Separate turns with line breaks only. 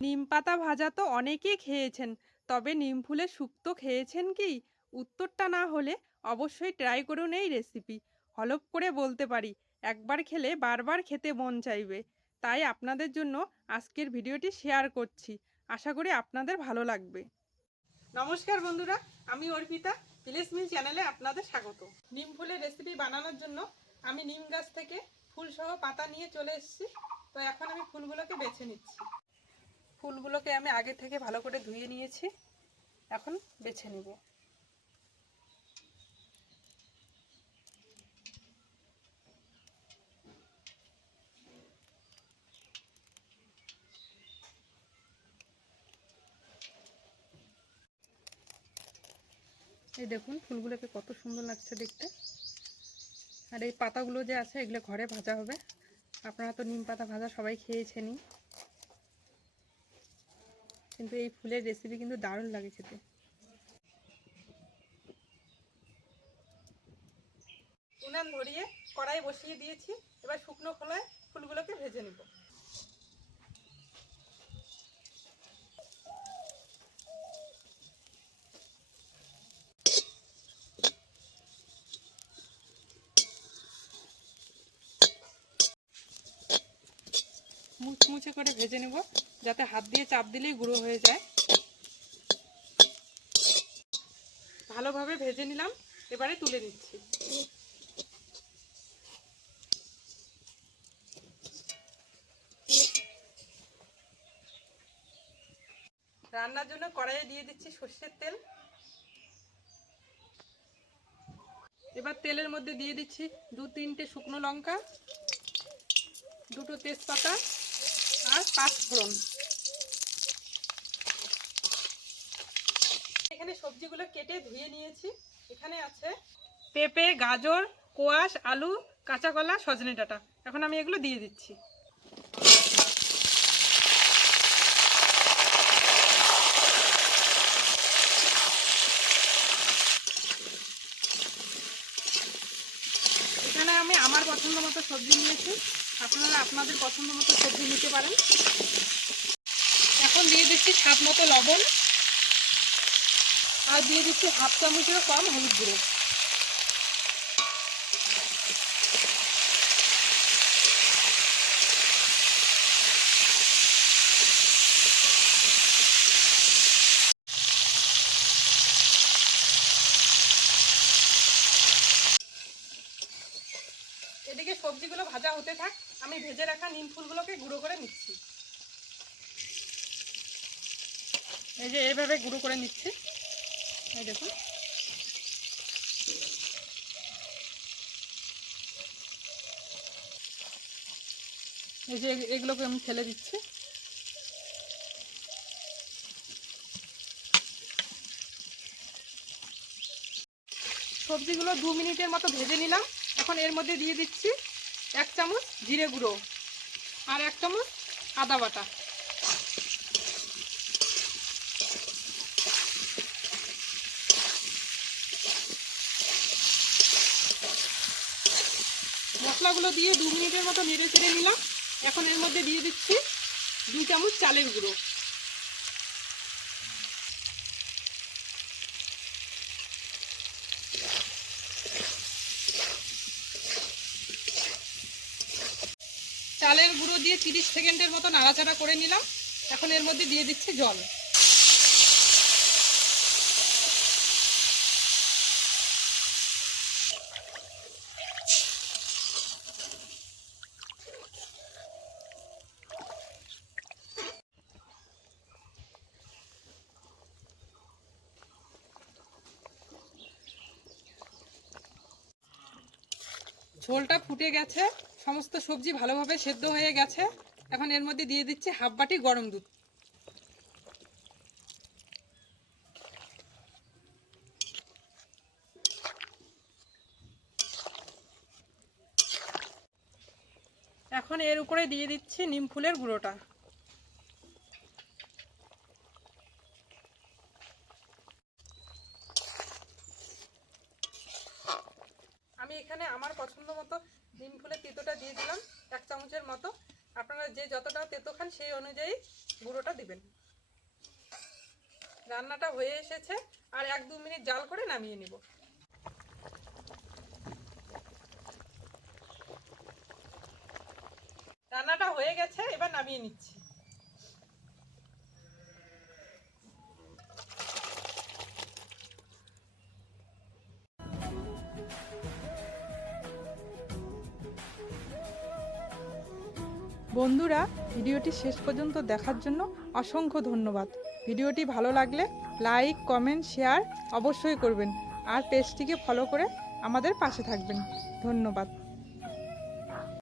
নিম পাতা ভাজা তো অনেকেই খেয়েছেন, তবে নিম ফুলের শুক্তো খেয়েছেন কি? উত্তরটা না হলে অবশ্যই ট্রাই করুন এই রেসিপি হলপ করে বলতে পারি, একবার খেলে বারবার খেতে মন চাইবে। তাই আপনাদের জন্য আজকের ভিডিওটি শেয়ার করছি। আশা করি আপনাদের ভালো লাগবে। নমস্কার বন্ধুরা, আমি অর্পিতা। ভিলেজ মিল চ্যানেলে আপনাদের স্বাগত। নিম ফুলের রেসিপি বানানোর জন্য আমি নিম গাছ থেকে ফুলসহ পাতা নিয়ে চলে এসেছি। তো এখন আমি ফুলগুলোকে বেছে নিচ্ছি। ফুলগুলোকে আমি আগে থেকে ভালো করে ধুয়ে নিয়েছি। এখন বেছে নিব। এই দেখুন, ফুলগুলোকে কত সুন্দর লাগছে দেখতে। আর এই পাতাগুলো যে আছে, এগুলো ঘরে ভাজা হবে। আপনারা তো নিম পাতা ভাজা সবাই খেয়েছেনই। কিন্তু এই ফুলের রেসিপি কিন্তু দারুণ লাগে খেতে। উনান ধরিয়ে কড়াই বসিয়ে দিয়েছি। এবার শুকনো খোলায় ফুলগুলোকে ভেজে নেব। মুচমুচে করে ভেজে নেব, যাতে হাত দিয়ে চাপ দিলেই গুঁড়ো হয়ে যায়। ভালোভাবে ভেজে নিলাম, এবারে তুলে নিচ্ছি। রান্নার জন্য কড়াইয়ে দিয়ে দিচ্ছি সর্ষের তেল। এবার তেলের মধ্যে দিয়ে দিচ্ছি দু তিনটে শুকনো লঙ্কা, দুটো তেজপাতা আর পাঁচ ফোড়ন। এখানে সবজিগুলো কেটে ধুয়ে নিয়েছি। এখানে আছে পেঁপে, গাজর, কোয়াশ, আলু, কাঁচা কলা, সজনে ডাঁটা। এখন আমি এগুলো দিয়ে দিচ্ছি। এখানে আমি আমার পছন্দ মতো সবজি নিয়েছি। আপনারা আপনাদের পছন্দ মতো সবজি নিতে পারেন। এখন দিয়ে দিচ্ছি স্বাদ মতো লবণ। আর দিয়ে দিচ্ছি হাফ চামচেরও কম হলুদ গুঁড়ো। এদিকে সবজিগুলো ভাজা হতে থাক। আমি ভেজে রাখা নিম ফুলগুলোকে গুঁড়ো করে নিচ্ছি। এই যে এইভাবে গুঁড়ো করে নিচ্ছি। এই দেখুন। এই যে এগুলোকে আমি ফেলে দিচ্ছি। সবজিগুলো দু মিনিটের মতো ভেজে নিলাম। এখন এর মধ্যে দিয়ে দিচ্ছি এক চামচ জিরে গুঁড়ো আর এক চামচ আদা বাটা। মশলাগুলো দিয়ে দু মিনিটের মতো নেড়ে চেড়ে নিলাম। এখন এর মধ্যে দিয়ে দিচ্ছি দু চামচ চালের গুঁড়ো। চালের গুঁড়ো দিয়ে তিরিশ সেকেন্ডের মতো নাড়াচাড়া করে নিলাম। এখন এর মধ্যে দিয়ে দিচ্ছি জল। ঝোলটা ফুটে গেছে, সমস্ত সবজি ভালোভাবে সেদ্ধ হয়ে গেছে। এখন এর মধ্যে দিয়ে দিচ্ছি হাফ বাটি গরম দুধ। এখন এর উপরে দিয়ে দিচ্ছি নিম ফুলের গুঁড়োটা আমি এখানে আমার পছন্দ মতো নিম ফুলের তেঁতোটা দিয়ে দিলাম, এক চামচের মতো। আপনারা যে যতটা তেতো খান সেই অনুযায়ী গুঁড়োটা দিবেন। রান্নাটা হয়ে এসেছে, আর এক দু মিনিট জাল করে নামিয়ে নিব। রান্নাটা হয়ে গেছে, এবার নামিয়ে নিচ্ছি। বন্ধুরা, ভিডিওটি শেষ পর্যন্ত দেখার জন্য অসংখ্য ধন্যবাদ। ভিডিওটি ভালো লাগলে লাইক, কমেন্ট, শেয়ার অবশ্যই করবেন। আর পেজটিকে ফলো করে আমাদের পাশে থাকবেন। ধন্যবাদ।